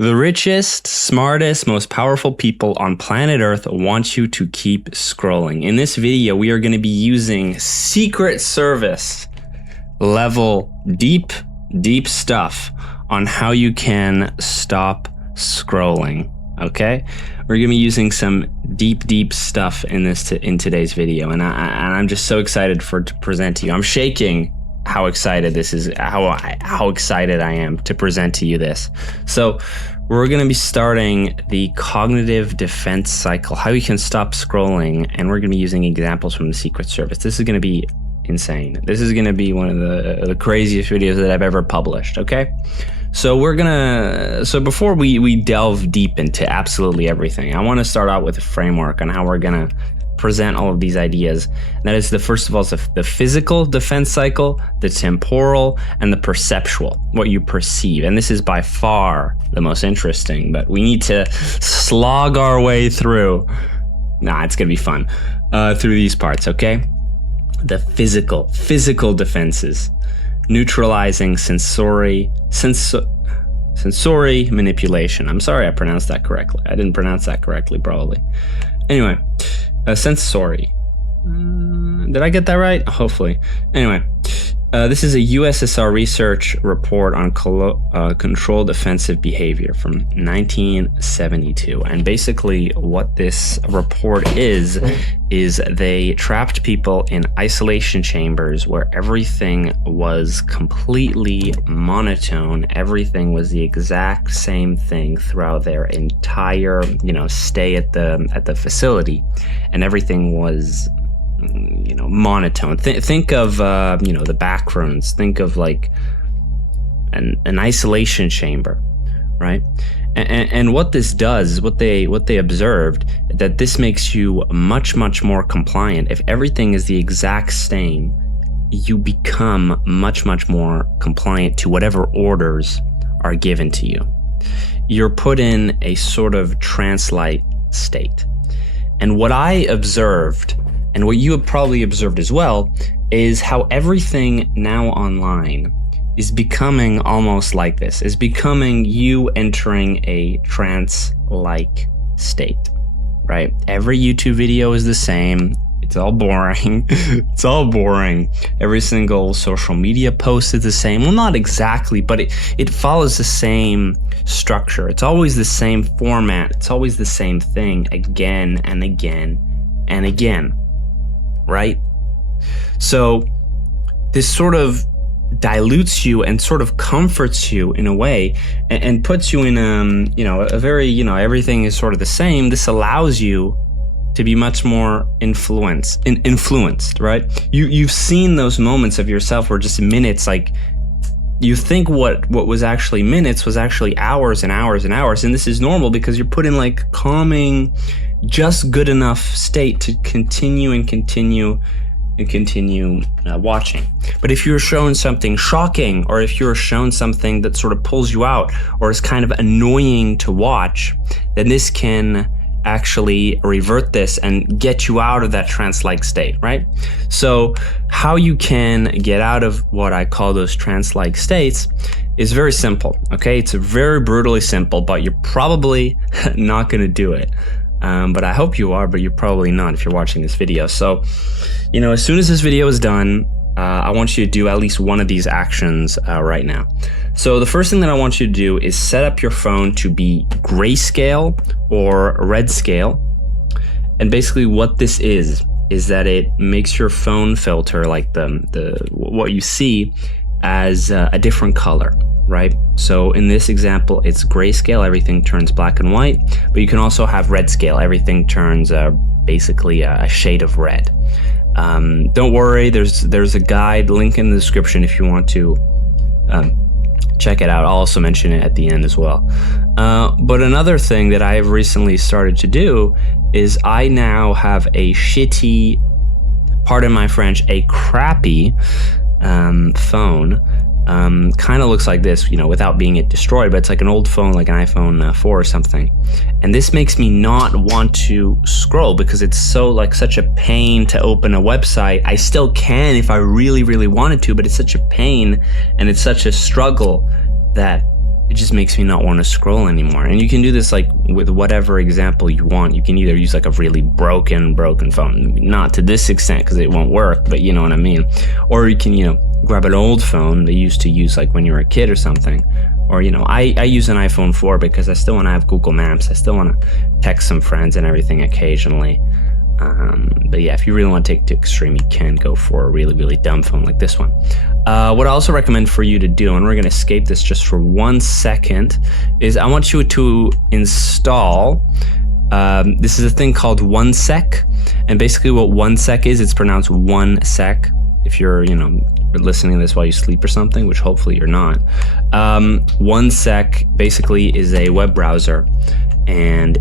The richest, smartest, most powerful people on planet Earth want you to keep scrolling. In this video, we are going to be using Secret Service level deep stuff on how you can stop scrolling. Okay? We're going to be using some deep stuff in today's video, and I'm just so excited to present to you. I'm shaking how excited this is, how excited I am to present to you this. So we're going to be starting the cognitive defense cycle, how you can stop scrolling, and we're going to be using examples from the Secret Service. This is going to be insane. This is going to be one of the craziest videos that I've ever published, okay? So before we delve deep into absolutely everything, I want to start out with a framework on how we're going to present all of these ideas. That is, first of all, the physical defense cycle, the temporal, and the perceptual, what you perceive. And this is by far the most interesting, but we need to slog our way through. It's gonna be fun through these parts, okay? The physical defenses, neutralizing sensory manipulation. I'm sorry I pronounced that correctly. I didn't pronounce that correctly, probably. Anyway, sensory. Did I get that right? Hopefully. Anyway, this is a USSR research report on controlled offensive behavior from 1972. And basically what this report is they trapped people in isolation chambers where everything was completely monotone. Everything was the exact same thing throughout their entire, stay at the facility. And everything was monotone. Think of the back rooms. Think of like an isolation chamber, right? And what this does, what they observed, that this makes you much more compliant. If everything is the exact same, you become much more compliant to whatever orders are given to you. You're put in a sort of trance-like state. And what I observed, and what you have probably observed as well, is how everything now online is becoming almost like this, is becoming you entering a trance-like state, right? Every YouTube video is the same. It's all boring. It's all boring. Every single social media post is the same. Well, not exactly, but it follows the same structure. It's always the same format. It's always the same thing again and again and again. Right? So this sort of dilutes you and sort of comforts you in a way, and puts you in a very, everything is sort of the same. This allows you to be much more influenced, right? You've seen those moments of yourself where just minutes, like you think what was actually minutes was actually hours and hours and hours. And this is normal because you're put in like calming, just good enough state to continue watching. But if you're shown something shocking, or if you're shown something that sort of pulls you out or is kind of annoying to watch, then this can actually revert this and get you out of that trance-like state, right? So how you can get out of what I call those trance-like states is very simple, okay? It's very brutally simple, but you're probably not going to do it. But I hope you are, but you're probably not if you're watching this video. So, as soon as this video is done, I want you to do at least one of these actions right now. So the first thing that I want you to do is set up your phone to be grayscale or red scale. And basically what this is that it makes your phone filter like what you see as a different color, right? So in this example, it's grayscale, everything turns black and white, but you can also have red scale, everything turns basically a shade of red. Don't worry, there's a guide, link in the description if you want to check it out. I'll also mention it at the end as well. But another thing that I have recently started to do is I now have a shitty, pardon my French, a crappy phone. Kind of looks like this, without being it destroyed, but it's like an old phone, like an iPhone 4 or something. And this makes me not want to scroll because it's such a pain to open a website. I still can if I really wanted to, but it's such a pain and it's such a struggle that it just makes me not want to scroll anymore. And you can do this like with whatever example you want. You can either use like a really broken phone, not to this extent because it won't work, but you know what I mean. Or you can, grab an old phone they used to use like when you were a kid or something. Or, I use an iPhone 4 because I still want to have Google Maps. I still want to text some friends and everything occasionally. But yeah, if you really want to take it to extreme, you can go for a really, really dumb phone like this one. What I also recommend for you to do, and we're going to escape this just for 1 second, is I want you to install, this is a thing called 1sec. And basically what 1sec is, it's pronounced 1sec. If you're, listening to this while you sleep or something, which hopefully you're not. 1sec basically is a web browser, and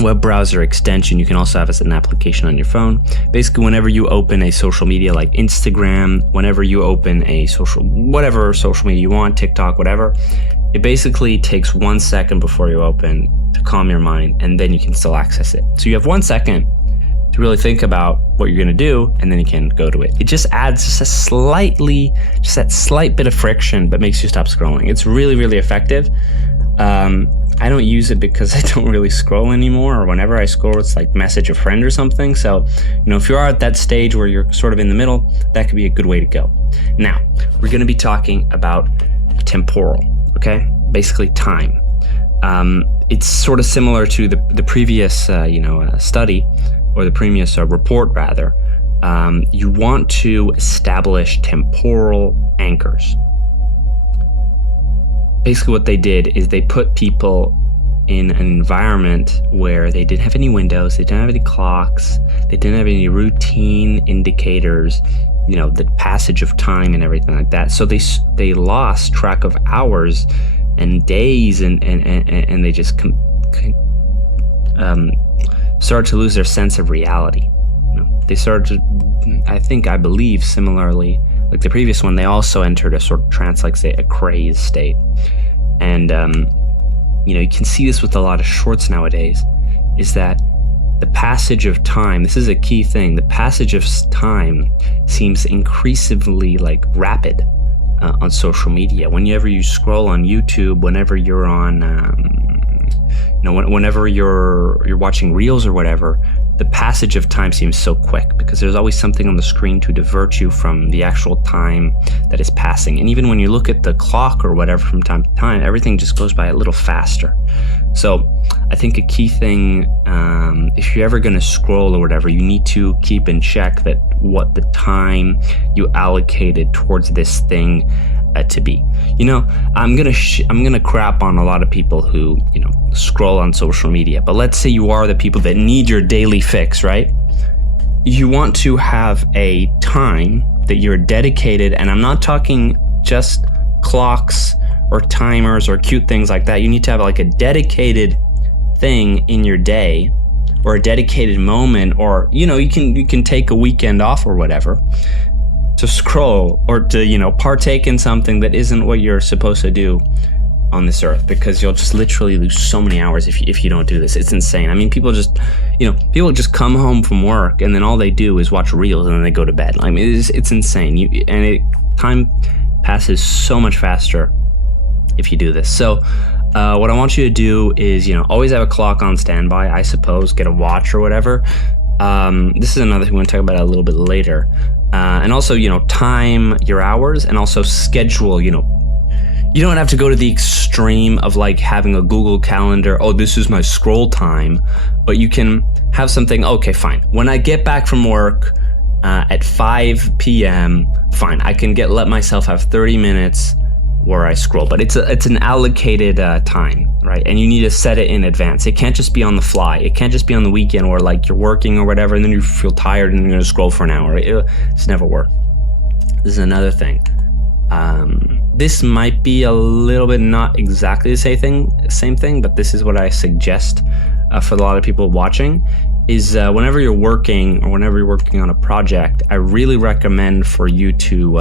web browser extension you can also have as an application on your phone. Basically, whenever you open a social media like Instagram, whenever you open whatever social media you want, TikTok, whatever, it basically takes 1 second before you open to calm your mind, and then you can still access it. So you have 1 second to really think about what you're going to do, and then you can go to it. It just adds just that slight bit of friction, but makes you stop scrolling. It's really, really effective. I don't use it because I don't really scroll anymore, or whenever I scroll, it's like message a friend or something. So, if you are at that stage where you're sort of in the middle, that could be a good way to go. Now, we're going to be talking about temporal, okay? Basically time. It's sort of similar to the previous, study, or the previous report rather. You want to establish temporal anchors. Basically what they did is they put people in an environment where they didn't have any windows, they didn't have any clocks, they didn't have any routine indicators, the passage of time and everything like that. So they lost track of hours and days, and they just started to lose their sense of reality. They started to, I believe similarly, like the previous one, they also entered a sort of trance, like say a crazed state. And, you can see this with a lot of shorts nowadays, is that the passage of time, this is a key thing, the passage of time seems increasingly like rapid on social media. Whenever you scroll on YouTube, whenever you're on, whenever you're watching reels or whatever, the passage of time seems so quick because there's always something on the screen to divert you from the actual time that is passing. And even when you look at the clock or whatever from time to time, everything just goes by a little faster. So I think a key thing, if you're ever going to scroll or whatever, you need to keep in check that what the time you allocated towards this thing to be. I'm gonna crap on a lot of people who scroll on social media, but let's say you are the people that need your daily fix, right? You want to have a time that you're dedicated, and I'm not talking just clocks or timers or cute things like that. You need to have like a dedicated thing in your day, or a dedicated moment, or you can take a weekend off or whatever to scroll, or to partake in something that isn't what you're supposed to do on this earth, because you'll just literally lose so many hours if you don't do this. It's insane. I mean, people just come home from work and then all they do is watch reels and then they go to bed. I mean, it's insane. Time passes so much faster if you do this. So what I want you to do is always have a clock on standby, I suppose, get a watch or whatever. This is another thing we're going to talk about a little bit later. And also, time your hours, and also schedule, you don't have to go to the extreme of like having a Google Calendar. Oh, this is my scroll time. But you can have something, okay, fine. When I get back from work at 5 p.m., fine. I can let myself have 30 minutes where I scroll, but it's an allocated time, right? And you need to set it in advance. It can't just be on the fly. It can't just be on the weekend or like you're working or whatever, and then you feel tired and you're going to scroll for an hour. It's never worked. This is another thing. This might be a little bit not exactly the same thing, but this is what I suggest for a lot of people watching. Is whenever you're working or whenever you're working on a project, I really recommend for you to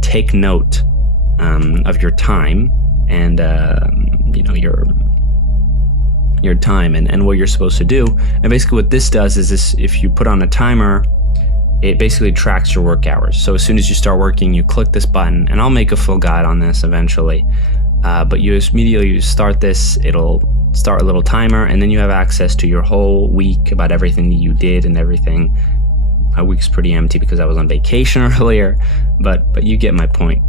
take note of your time and your time and what you're supposed to do. And basically what this does is if you put on a timer, it basically tracks your work hours. So as soon as you start working, you click this button, and I'll make a full guide on this eventually. But you immediately start this, it'll start a little timer, and then you have access to your whole week about everything that you did and everything. My week's pretty empty because I was on vacation earlier, but you get my point.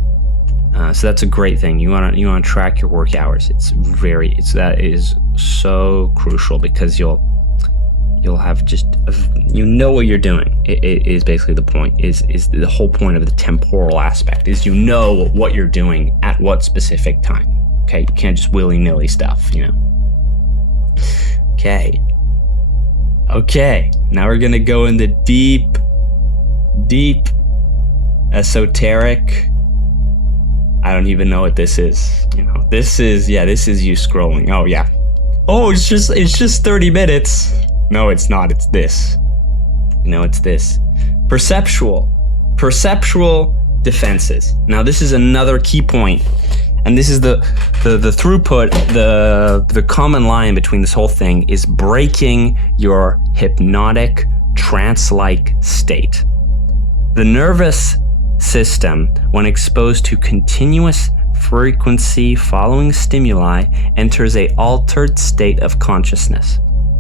So that's a great thing. You wanna track your work hours. That is so crucial, because you'll have you know what you're doing. It is basically the point. Is the whole point of the temporal aspect is you know what you're doing at what specific time. Okay, you can't just willy-nilly stuff, you know. Okay. Now we're gonna go into deep esoteric. I don't even know what this is. You know, this is you scrolling. Oh yeah. Oh, it's just 30 minutes. No, it's not. It's this. No, it's this. Perceptual defenses. Now, this is another key point, and this is the throughput. The common line between this whole thing is breaking your hypnotic trance-like state. The nervous system, when exposed to continuous frequency following stimuli, enters a altered state of consciousness.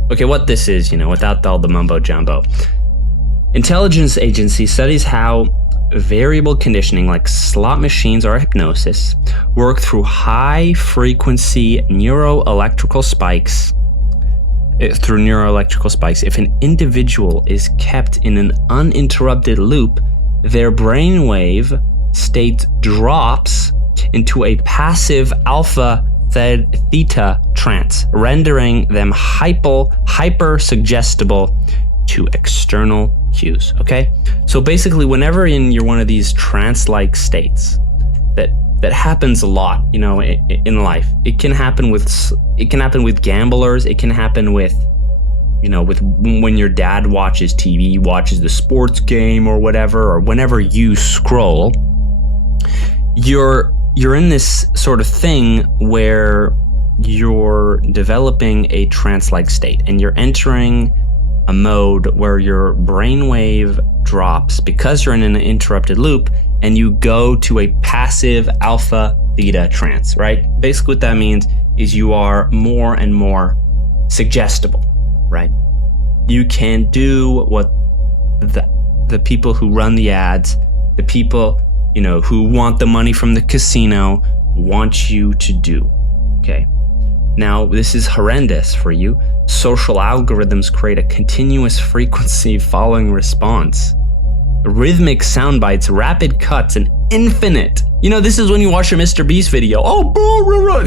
Okay, what this is, without all the mumbo jumbo. Intelligence agency studies how variable conditioning like slot machines or hypnosis work through high frequency neuroelectrical spikes. If an individual is kept in an uninterrupted loop, their brainwave state drops into a passive alpha theta trance, rendering them hyper suggestible to external cues. Okay, so basically, whenever you're one of these trance-like states, that happens a lot, in life. It can happen with gamblers. It can happen with when your dad watches TV, watches the sports game or whatever, or whenever you scroll, you're in this sort of thing where you're developing a trance-like state, and you're entering a mode where your brainwave drops because you're in an interrupted loop, and you go to a passive alpha theta trance, right? Basically what that means is you are more and more suggestible, right? You can do what the people who run the ads, the people who want the money from the casino want you to do. Okay. Now, this is horrendous for you. Social algorithms create a continuous frequency following response. Rhythmic sound bites, rapid cuts, and infinite. This is when you watch a Mr. Beast video. Oh, bro.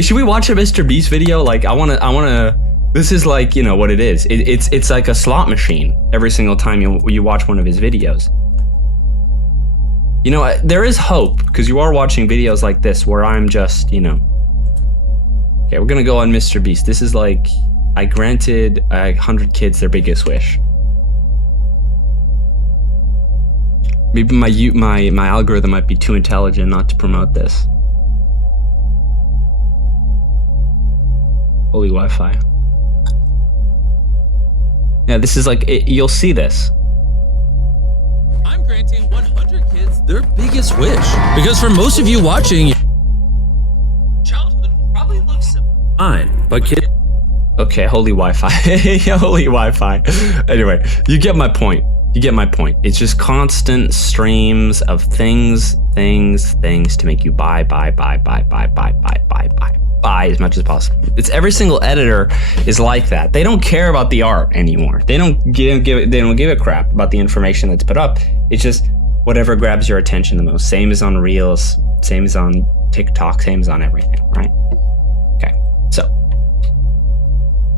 Should we watch a Mr. Beast video? Like, I wanna, this is like, what it is. It's like a slot machine every single time you watch one of his videos. There is hope, because you are watching videos like this where I'm just, okay, we're gonna go on Mr. Beast. This is like, I granted 100 kids their biggest wish. Maybe my algorithm might be too intelligent not to promote this. Holy Wi-Fi. Yeah, this is like, you'll see this. I'm granting 100 kids their biggest wish. Because for most of you watching, your childhood probably looks similar to mine, but kids... Okay, holy Wi-Fi. Holy Wi-Fi. Anyway, you get my point. It's just constant streams of things to make you buy as much as possible. It's every single editor is like that. They don't care about the art anymore. They don't give a crap about the information that's put up. It's just whatever grabs your attention the most. Same as on Reels, same as on TikTok, same as on everything, right? Okay, so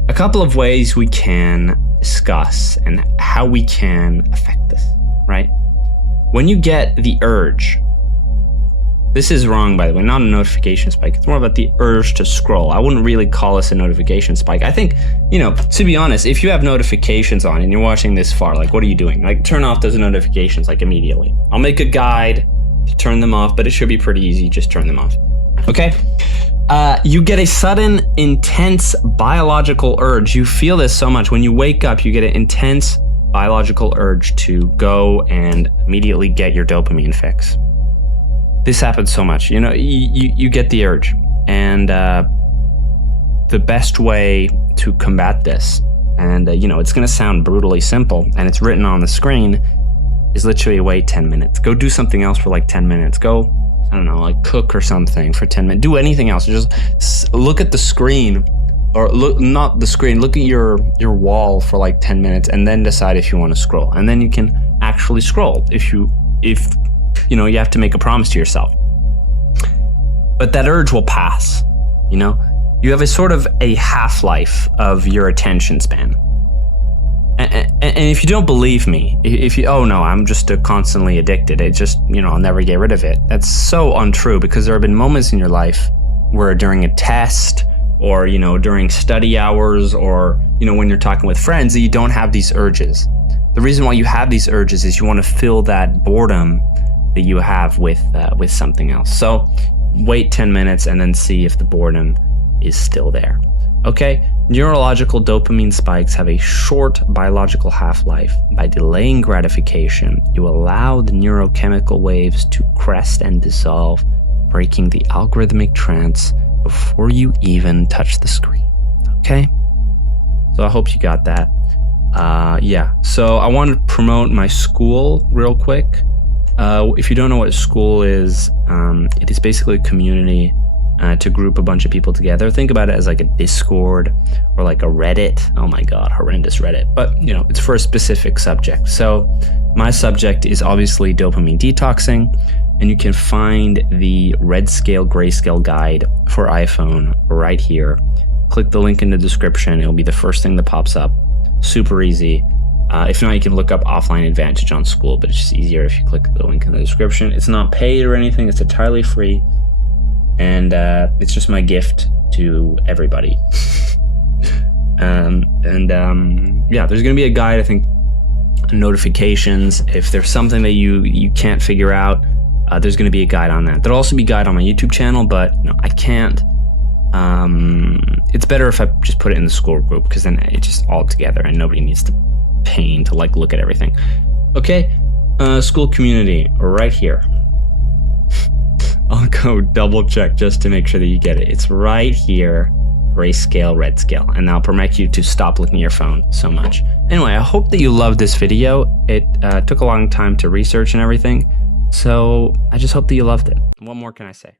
a couple of ways we can discuss and how we can affect this, right? When you get the urge, this is wrong, by the way, not a notification spike. It's more about the urge to scroll. I wouldn't really call this a notification spike. I think, to be honest, if you have notifications on and you're watching this far, like, what are you doing? Like, turn off those notifications, like, immediately. I'll make a guide to turn them off, but it should be pretty easy. Just turn them off, okay? You get a sudden, intense biological urge. You feel this so much. When you wake up, you get an intense biological urge to go and immediately get your dopamine fix. This happens so much. You know, you get the urge, and the best way to combat this, and you know, it's going to sound brutally simple, and it's written on the screen, is literally wait 10 minutes. Go do something else for like 10 minutes. Go, I don't know, like cook or something for 10 minutes. Do anything else. Just look at the screen, or look, not the screen, look at your wall for like 10 minutes, and then decide if you want to scroll. And then you can actually scroll if you know, you have to make a promise to yourself. But that urge will pass, you know? You have a sort of a half-life of your attention span. And if you don't believe me, if you, oh no, I'm just constantly addicted, it just, you know, I'll never get rid of it. That's so untrue, because there have been moments in your life where during a test, or, you know, during study hours, or, you know, when you're talking with friends, that you don't have these urges. The reason why you have these urges is you want to fill that boredom that you have with something else. So wait 10 minutes and then see if the boredom is still there. Okay, neurological dopamine spikes have a short biological half-life. By delaying gratification, you allow the neurochemical waves to crest and dissolve, breaking the algorithmic trance before you even touch the screen. Okay, so I hope you got that. Yeah, so I want to promote my school real quick. If you don't know what school is, it is basically a community to group a bunch of people together. Think about it as like a Discord or like a Reddit. Oh my God, horrendous Reddit. But, you know, it's for a specific subject. So my subject is obviously dopamine detoxing, and you can find the red scale, grayscale guide for iPhone right here. Click the link in the description. It'll be the first thing that pops up. Super easy. If not, you can look up Offline Advantage on school, but it's just easier if you click the link in the description. It's not paid or anything. It's entirely free. And it's just my gift to everybody. Yeah, there's going to be a guide, I think, notifications. If there's something that you can't figure out, there's going to be a guide on that. There'll also be a guide on my YouTube channel, but no, I can't. It's better if I just put it in the school group, because then it's just all together and nobody needs to pain to like look at everything. Okay, school community right here. I'll go double check just to make sure that you get it. It's right here, grayscale, red scale, and that'll permit you to stop looking at your phone so much. Anyway, I hope that you loved this video. It took a long time to research and everything, so I just hope that you loved it. What more can I say?